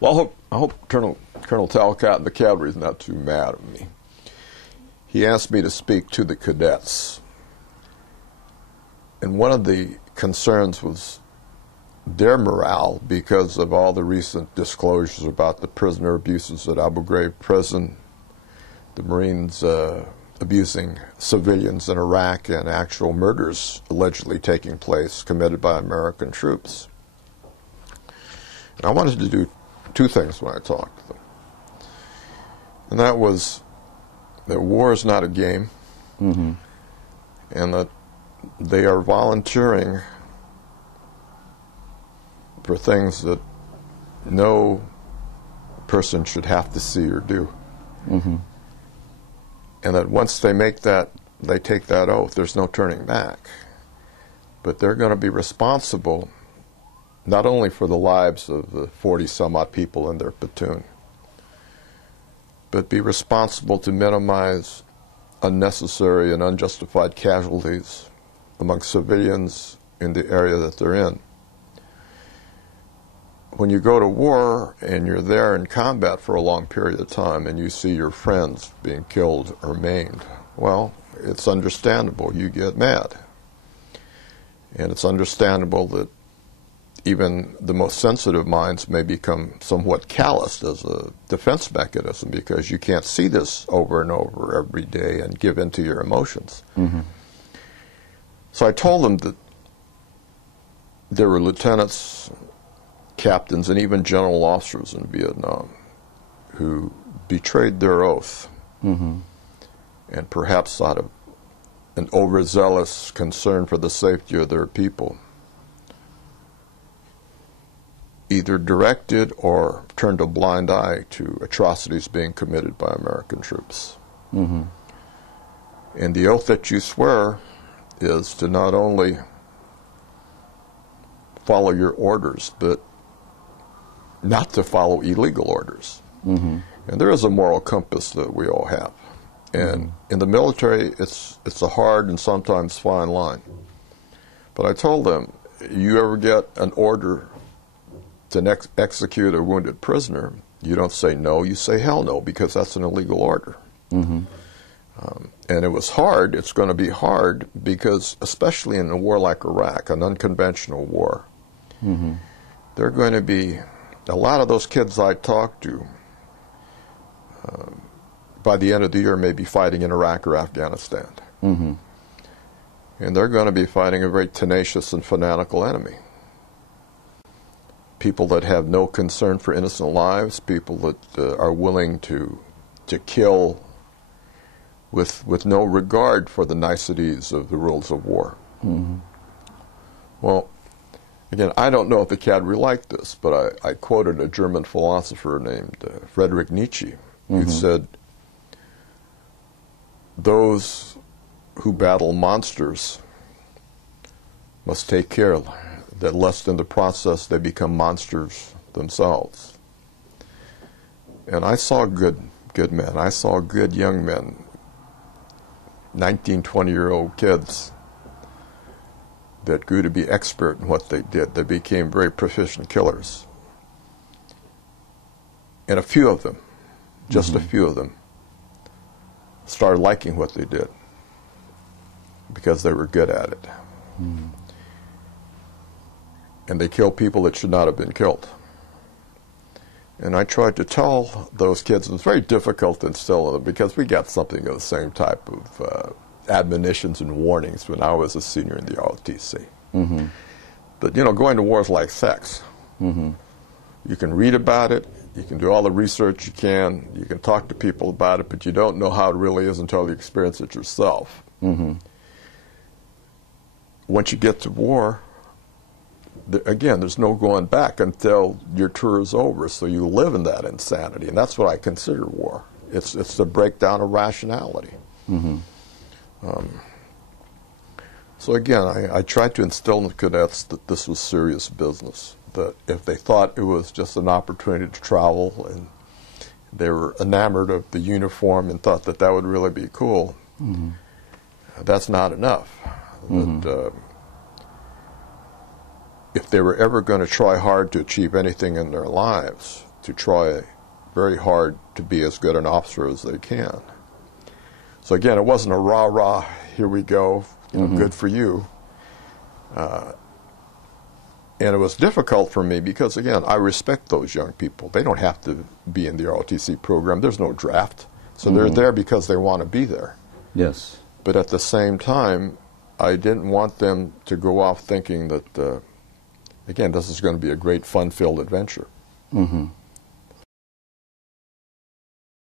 Well, I hope Colonel Talcott and the cavalry is not too mad at me. He asked me to speak to the cadets. And one of the concerns was their morale because of all the recent disclosures about the prisoner abuses at Abu Ghraib prison, the Marines abusing civilians in Iraq, and actual murders allegedly taking place committed by American troops. And I wanted to do two things when I talked to them. And that was that war is not a game, and that they are volunteering for things that no person should have to see or do. And that once they make that, they take that oath, there's no turning back. But they're going to be responsible not only for the lives of the 40-some-odd people in their platoon, but be responsible to minimize unnecessary and unjustified casualties among civilians in the area that they're in. When you go to war and you're there in combat for a long period of time and you see your friends being killed or maimed, well, it's understandable you get mad. And it's understandable that even the most sensitive minds may become somewhat calloused as a defense mechanism because you can't see this over and over every day and give in to your emotions. So I told them that there were lieutenants, captains, and even general officers in Vietnam who betrayed their oath, and perhaps out of an overzealous concern for the safety of their people, either directed or turned a blind eye to atrocities being committed by American troops. And the oath that you swear is to not only follow your orders, but not to follow illegal orders. And there is a moral compass that we all have. And in the military, it's a hard and sometimes fine line. But I told them, you ever get an order to execute a wounded prisoner, you don't say no, you say hell no, because that's an illegal order. And it was hard, it's going to be hard, because especially in a war like Iraq, an unconventional war, there are going to be a lot of those kids I talked to by the end of the year may be fighting in Iraq or Afghanistan. And they're going to be fighting a very tenacious and fanatical enemy. People that have no concern for innocent lives, people that are willing to kill with no regard for the niceties of the rules of war. Well, again, I don't know if the cavalry liked this, but I quoted a German philosopher named Friedrich Nietzsche, who said, those who battle monsters must take care that lest in the process they become monsters themselves. And I saw good men. I saw good young men, 19, 20-year-old kids that grew to be expert in what they did. They became very proficient killers. And a few of them, just a few of them, started liking what they did because they were good at it. And they killed people that should not have been killed. And I tried to tell those kids, it was very difficult to instill in them because we got something of the same type of admonitions and warnings when I was a senior in the ROTC. But, you know, going to war is like sex. You can read about it, you can do all the research you can talk to people about it, but you don't know how it really is until you experience it yourself. Once you get to war, again, there's no going back until your tour is over, so you live in that insanity, and that's what I consider war. It's the breakdown of rationality. So again, I tried to instill in the cadets that this was serious business, that if they thought it was just an opportunity to travel and they were enamored of the uniform and thought that that would really be cool, that's not enough. That, if they were ever going to try hard to achieve anything in their lives, to try very hard to be as good an officer as they can. So again, it wasn't a rah-rah, here we go, you know, good for you. And it was difficult for me because, again, I respect those young people. They don't have to be in the ROTC program. There's no draft. So they're there because they want to be there. Yes. But at the same time, I didn't want them to go off thinking that, again, this is going to be a great fun-filled adventure.